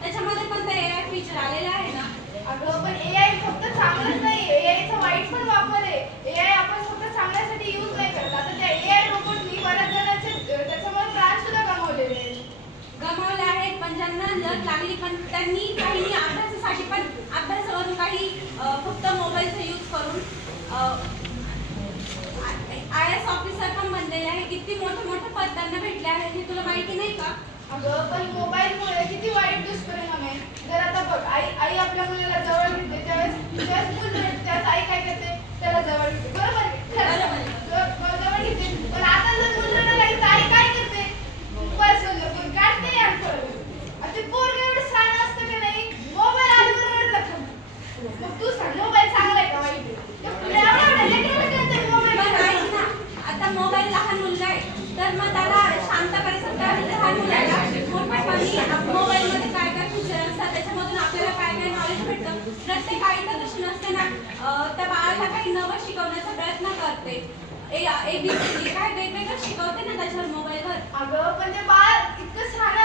त्याच्यामध्ये पण ते AI फीचर आलेलं आहे ना. अगं पण AI फक्त चांगलंच नाही, AI चा वाईट पण वापर आहे. AI आपण फक्त चांगल्यासाठी यूज नाही करत. आता त्या AI रोबोटनी बऱ्याच जणांचे त्याच्यामुळे प्राण सुद्धा गमावलेले आहेत. गमावले आहेत, पण ज्यांना लत लागली पण त्यांनी काही अभ्यासासाठी पण अभ्यासावरून काही फक्त मोबाईलचा यूज करून IAS ऑफिसर पण बनलेले आहे. किती मोठे मोठे पद त्यांना भेटले आहेत हे तुला माहिती नाही का? अगं पण मोबाईलमुळे किती वाईट दुष्परिणाम आहे. जर आता बघ, आई आपल्या मुलाला जवळ घेते त्यावेळेस मूल रडते, त्यावेळेस आई काय करते, त्याला जवळ घेते. बरोबर आहे? जवळ घेते. पण आता जर मूल रडायला लागलं तर आई काय करते? पर्सनल काढते आणि पळते. आणि ते पोरगं एवढं शहाणं असतं की नाही, मोबाईल आल्यावर रडलं थांबतं. मग तू सांग, मोबाईल चांगला आहे का वाईट आहे? एवढ्या लेकराला कळतं मोबाईल ना. आता मोबाईल लहान मुलगा आहे तर मग त्याला शांत करायचं तर लहान मुलाला मोठेपणी मोबाईलमध्ये काय काय फीचर असतात त्याच्यामधून आपल्याला काय काय नॉलेज भेटतं. प्रत्येक आई तर तशी नसते ना, त्या बाळाला काही नवं शिकवण्याचा प्रयत्न करते. ABCD काय वेगवेगळं शिकवते ना त्याच्यावर मोबाईलवर. अगं पण ते बाळ इतकं छान